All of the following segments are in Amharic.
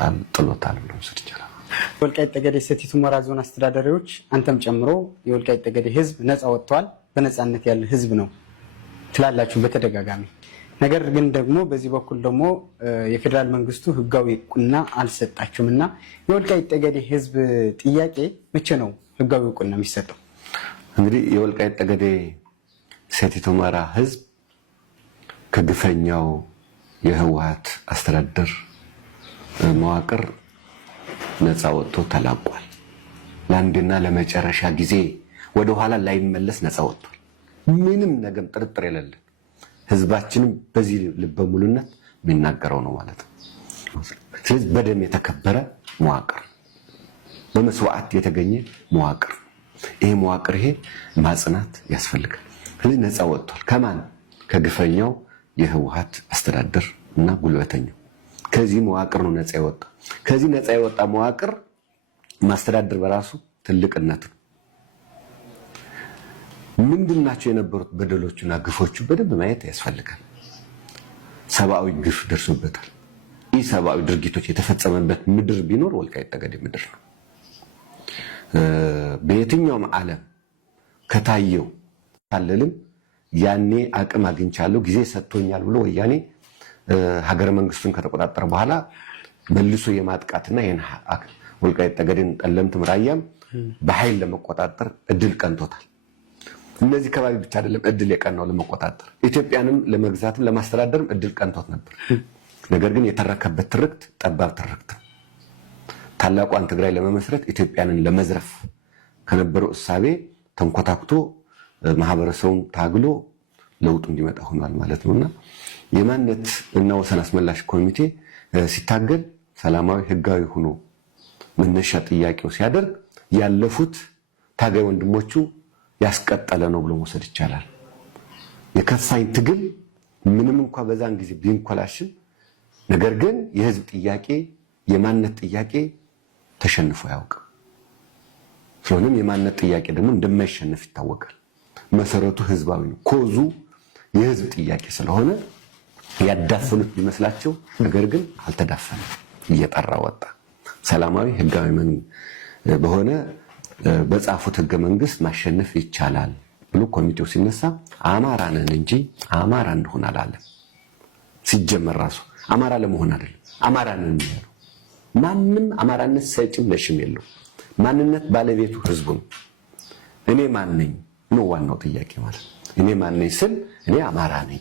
ተፍቶታል ጥሎታል ብሎ ይችላል። ወልቃይት ጠገዴ ሰቲት ሁመራ ዞን አስተዳዳሪዎች አንተም ጨምሮ የወልቃይት ጠገዴ ህዝብ ነፃ ወጥቷል፣ በነፃነት ያለ ህዝብ ነው ትላላችሁ በተደጋጋሚ። ነገር ግን ደግሞ በዚህ በኩል ደግሞ የፌደራል መንግስቱ ህጋዊ እውቅና አልሰጣችሁምና የወልቃይት ጠገዴ ህዝብ ጥያቄ መቼ ነው ህጋዊ እውቅና የሚሰጠው? እንግዲህ የወልቃይት ጠገዴ ሰቲት ሁመራ ህዝብ ከግፈኛው የህወሓት አስተዳደር መዋቅር ነፃ ወጥቶ ተላቋል። ለአንድና ለመጨረሻ ጊዜ ወደ ኋላ ላይመለስ ነፃ ወጥቷል። ምንም ነገር ጥርጥር የሌለን ህዝባችንም በዚህ ልበ ሙሉነት የሚናገረው ነው ማለት ነው። ስለዚህ በደም የተከበረ መዋቅር፣ በመስዋዕት የተገኘ መዋቅር፣ ይሄ መዋቅር ይሄ ማጽናት ያስፈልጋል። ስለዚህ ነፃ ወጥቷል። ከማን? ከግፈኛው የህወሓት አስተዳደር እና ጉልበተኛው ከዚህ መዋቅር ነው ነፃ የወጣ። ከዚህ ነፃ የወጣ መዋቅር ማስተዳደር በራሱ ትልቅነት ነው። ምንድናቸው የነበሩት በደሎችና ግፎቹ በደንብ ማየት ያስፈልጋል። ሰብአዊ ግፍ ደርሶበታል። ይህ ሰብአዊ ድርጊቶች የተፈጸመበት ምድር ቢኖር ወልቃይት ጠገዴ ምድር ነው። በየትኛውም ዓለም ከታየው ታለልም ያኔ አቅም አግኝቻለሁ ጊዜ ሰጥቶኛል ብሎ ወያኔ ሀገረ መንግስቱን ከተቆጣጠረ በኋላ መልሶ የማጥቃትና ይሄን ወልቃይት ጠገዴን ጠለምትም ራያም በኃይል ለመቆጣጠር እድል ቀንቶታል። እነዚህ ከባቢ ብቻ አይደለም እድል የቀናው ለመቆጣጠር ኢትዮጵያንም ለመግዛትም ለማስተዳደርም እድል ቀንቶት ነበር። ነገር ግን የተረከበት ትርክት ጠባብ ትርክት፣ ታላቋን ትግራይ ለመመስረት ኢትዮጵያንን ለመዝረፍ ከነበረው እሳቤ ተንኮታክቶ ማህበረሰቡን ታግሎ ለውጡ እንዲመጣ ሆኗል ማለት ነውና የማንነት እና ወሰን አስመላሽ ኮሚቴ ሲታገል ሰላማዊ ህጋዊ ሆኖ መነሻ ጥያቄው ሲያደርግ ያለፉት ታጋይ ወንድሞቹ ያስቀጠለ ነው ብሎ መውሰድ ይቻላል። የከፋኝ ትግል ምንም እንኳን በዛን ጊዜ ቢንኮላሽም ነገር ግን የህዝብ ጥያቄ የማንነት ጥያቄ ተሸንፎ አያውቅም። ስለሆነም የማንነት ጥያቄ ደግሞ እንደማይሸነፍ ይታወቃል። መሰረቱ ህዝባዊ ነው። ኮዙ የህዝብ ጥያቄ ስለሆነ ያዳፈኑት ቢመስላቸው ነገር ግን አልተዳፈነም፣ እየጠራ ወጣ። ሰላማዊ ህጋዊ በሆነ በጻፉት ህገ መንግስት ማሸነፍ ይቻላል ብሎ ኮሚቴው ሲነሳ አማራ ነን እንጂ አማራ እንደሆነ አላለም። ሲጀመር ራሱ አማራ ለመሆን አይደለም አማራ ነን የሚለው ማንም አማራነት ሰጭም ለሽም የለው። ማንነት ባለቤቱ ህዝቡ ነው። እኔ ማን ነኝ ነው ዋናው ጥያቄ ማለት። እኔ ማን ነኝ ስል እኔ አማራ ነኝ።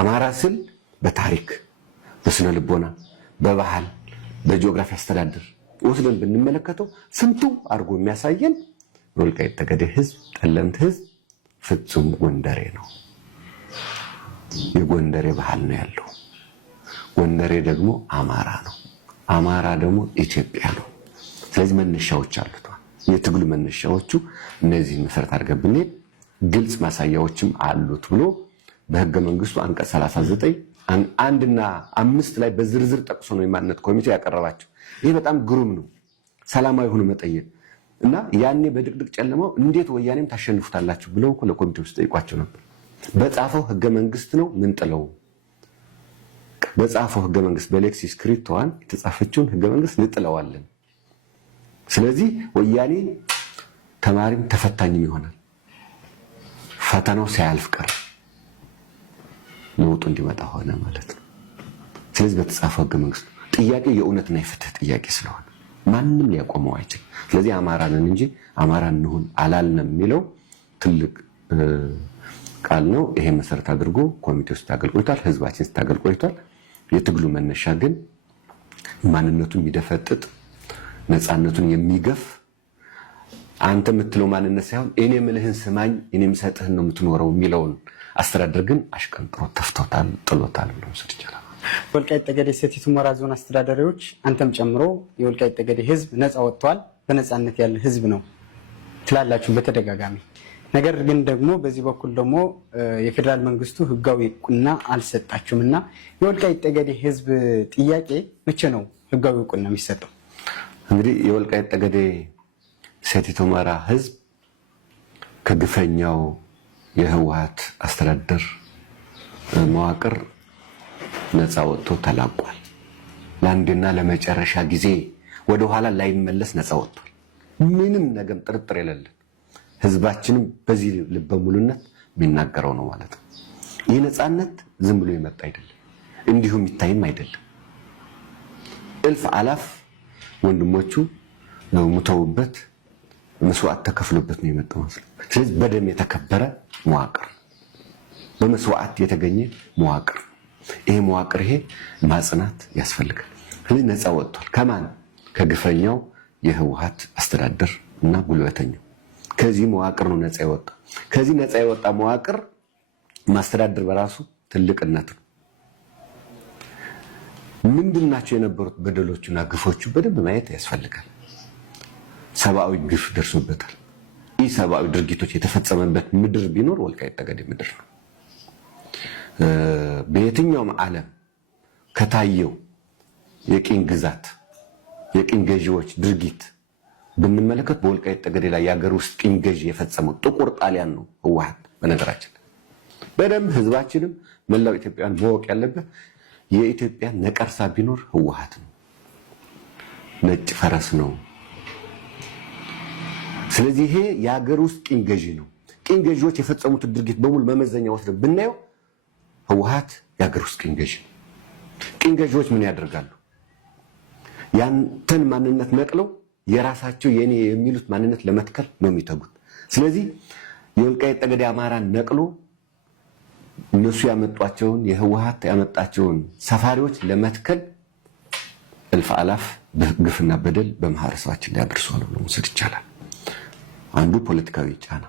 አማራ ስል በታሪክ በስነ ልቦና በባህል በጂኦግራፊ አስተዳደር ወስደን ብንመለከተው ስንቱ አርጎ የሚያሳየን ወልቃይት ጠገዴ ህዝብ ጠለምት ህዝብ ፍጹም ጎንደሬ ነው። የጎንደሬ ባህል ነው ያለው። ጎንደሬ ደግሞ አማራ ነው። አማራ ደግሞ ኢትዮጵያ ነው። ስለዚህ መነሻዎች አሉት። የትግሉ መነሻዎቹ እነዚህ መሰረት አድርገን ብንሄድ ግልጽ ማሳያዎችም አሉት ብሎ በህገ መንግስቱ አንቀጽ 39 አንድና 5 ላይ በዝርዝር ጠቅሶ ነው የማንነት ኮሚቴው ያቀረባቸው። ይሄ በጣም ግሩም ነው። ሰላማዊ ሆኖ መጠየቅ እና ያኔ በድቅድቅ ጨለማው እንዴት ወያኔም ታሸንፉታላችሁ ብለው እኮ ለኮሚቴው ውስጥ ጠይቋቸው ነበር። በጻፈው ህገ መንግስት ነው ምን ጥለው በጻፈው ህገ መንግስት በሌክሲስ ክሪፕቶዋን የተጻፈችውን ህገ መንግስት ንጥለዋለን። ስለዚህ ወያኔ ተማሪም ተፈታኝም ይሆናል። ፈተናው ሳያልፍ ቀረ፣ ለውጡ እንዲመጣ ሆነ ማለት ነው። ስለዚህ በተጻፈው ህገ መንግስት ጥያቄው የእውነትና የፍትህ ጥያቄ ስለሆነ ማንም ሊያቆመው አይችልም። ስለዚህ አማራ ነን እንጂ አማራ እንሁን አላልንም የሚለው ትልቅ ቃል ነው። ይሄ መሰረት አድርጎ ኮሚቴው ሲታገል ቆይቷል። ህዝባችን ሲታገል ቆይቷል። የትግሉ መነሻ ግን ማንነቱን የሚደፈጥጥ ነፃነቱን የሚገፍ አንተ የምትለው ማንነት ሳይሆን እኔ የምልህን ስማኝ እኔ የምሰጥህን ነው የምትኖረው የሚለውን አስተዳደር ግን አሽቀንጥሮ ተፍቶታል ጥሎታል ብሎ መውሰድ ይቻላል። ወልቃይት ጠገዴ ሰቲት ሁመራ ዞን አስተዳዳሪዎች አንተም ጨምሮ የወልቃይት ጠገዴ ህዝብ ነፃ ወጥቷል፣ በነፃነት ያለ ህዝብ ነው ትላላችሁ በተደጋጋሚ። ነገር ግን ደግሞ በዚህ በኩል ደግሞ የፌደራል መንግስቱ ህጋዊ እውቅና አልሰጣችሁምና የወልቃይት ጠገዴ ህዝብ ጥያቄ መቼ ነው ህጋዊ እውቅና የሚሰጠው? እንግዲህ የወልቃይት ጠገዴ ሰቲት ሁመራ ህዝብ ከግፈኛው የህወሓት አስተዳደር መዋቅር ነፃ ወጥቶ ተላቋል። ለአንድና ለመጨረሻ ጊዜ ወደኋላ ላይመለስ ነፃ ወጥቷል። ምንም ነገም ጥርጥር የሌለን ህዝባችንም በዚህ ልበ ሙሉነት የሚናገረው ነው ማለት ነው። ይህ ነፃነት ዝም ብሎ የመጣ አይደለም፣ እንዲሁም ይታይም አይደለም። እልፍ አላፍ ወንድሞቹ ሙተውበት መስዋዕት ተከፍሎበት ነው የመጣው ማለት ነው። ስለዚህ በደም የተከበረ መዋቅር፣ በመስዋዕት የተገኘ መዋቅር፣ ይሄ መዋቅር ይሄ ማጽናት ያስፈልጋል። ስለዚህ ነፃ ወጥቷል። ከማን? ከግፈኛው የህወሓት አስተዳደር እና ጉልበተኛው። ከዚህ መዋቅር ነው ነፃ የወጣ። ከዚህ ነፃ የወጣ መዋቅር ማስተዳደር በራሱ ትልቅነት ነው። ምንድናቸው የነበሩት በደሎቹና ግፎቹ በደንብ ማየት ያስፈልጋል። ሰብአዊ ግፍ ደርሶበታል። ይህ ሰብአዊ ድርጊቶች የተፈጸመበት ምድር ቢኖር ወልቃይት ጠገዴ ምድር ነው። በየትኛውም ዓለም ከታየው የቅኝ ግዛት የቅኝ ገዢዎች ድርጊት ብንመለከት በወልቃይት ጠገዴ ላይ የሀገር ውስጥ ቅኝ ገዢ የፈጸመው ጥቁር ጣሊያን ነው ህወሓት። በነገራችን በደንብ ህዝባችንም መላው ኢትዮጵያን ማወቅ ያለበት የኢትዮጵያ ነቀርሳ ቢኖር ህወሓት ነው። ነጭ ፈረስ ነው። ስለዚህ ይሄ የሀገር ውስጥ ቅኝ ገዢ ነው። ቅኝ ገዢዎች የፈጸሙት ድርጊት በሙሉ መመዘኛ ወስደን ብናየው ህወሓት የሀገር ውስጥ ቅኝ ገዢ። ቅኝ ገዢዎች ምን ያደርጋሉ? ያንተን ማንነት ነቅለው የራሳቸው የኔ የሚሉት ማንነት ለመትከል ነው የሚተጉት። ስለዚህ የወልቃይት ጠገዴ አማራን ነቅሎ እነሱ ያመጧቸውን የህወሓት ያመጣቸውን ሰፋሪዎች ለመትከል እልፍ አላፍ ግፍና በደል በማህበረሰባችን ላይ አድርሷል ብሎ መውሰድ ይቻላል። አንዱ ፖለቲካዊ ጫና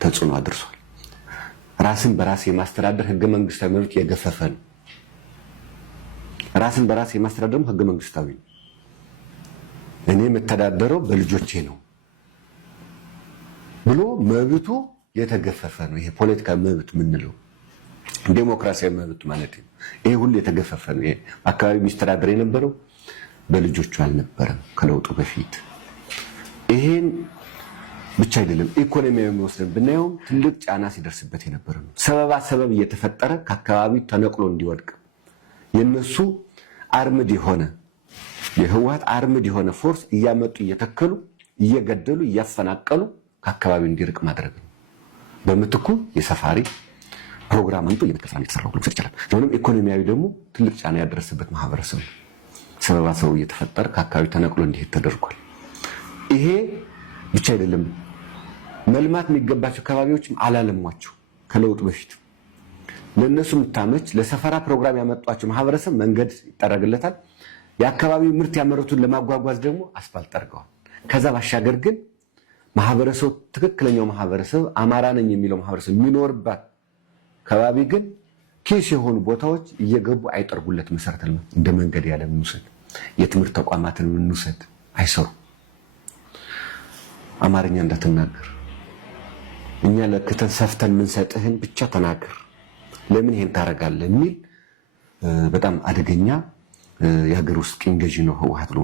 ተጽዕኖ አድርሷል። ራስን በራስ የማስተዳደር ህገ መንግስታዊ መብት የገፈፈ ነው። ራስን በራስ የማስተዳደር ህገ መንግስታዊ ነው። እኔ የምተዳደረው በልጆቼ ነው ብሎ መብቱ የተገፈፈ ነው። ይሄ ፖለቲካዊ መብት የምንለው ዴሞክራሲያዊ መብት ማለት ነው። ይሄ ሁሉ የተገፈፈ ነው። ይሄ አካባቢ የሚስተዳደር የነበረው በልጆቹ አልነበረም ከለውጡ በፊት። ይሄን ብቻ አይደለም፣ ኢኮኖሚያዊ የሚወስደን ብናየው ትልቅ ጫና ሲደርስበት የነበረ ነው። ሰበብ እየተፈጠረ ከአካባቢው ተነቅሎ እንዲወድቅ የነሱ አርምድ የሆነ የህወሓት አርምድ የሆነ ፎርስ እያመጡ እየተከሉ እየገደሉ እያፈናቀሉ ከአካባቢው እንዲርቅ ማድረግ ነው። በምትኩ የሰፋሪ ፕሮግራም አንቱ እየተከፈለ የተሰራው ሁሉ ይችላል። ስለሆነም ኢኮኖሚያዊ ደግሞ ትልቅ ጫና ያደረሰበት ማህበረሰብ ሰበብ እየተፈጠረ ከአካባቢው ተነቅሎ እንዲሄድ ተደርጓል። ይሄ ብቻ አይደለም፣ መልማት የሚገባቸው አካባቢዎችም አላለሟቸው። ከለውጡ በፊት ለነሱ የምታመች ለሰፈራ ፕሮግራም ያመጧቸው ማህበረሰብ መንገድ ይጠረግለታል። የአካባቢው ምርት ያመረቱን ለማጓጓዝ ደግሞ አስፋልት ጠርገዋል። ከዛ ባሻገር ግን ማህበረሰቡ ትክክለኛው ማህበረሰብ አማራ ነኝ የሚለው ማህበረሰብ የሚኖርባት አካባቢ ግን ኪስ የሆኑ ቦታዎች እየገቡ አይጠርጉለት። መሰረተ ልማት እንደ መንገድ ያለ እንውሰድ፣ የትምህርት ተቋማትን እንውሰድ፣ አይሰሩ። አማርኛ እንዳትናገር፣ እኛ ለክተን ሰፍተን ምንሰጥህን ብቻ ተናገር፣ ለምን ይሄን ታረጋለህ የሚል በጣም አደገኛ የሀገር ውስጥ ቅኝ ገዢ ነው ህወሓት ብሎ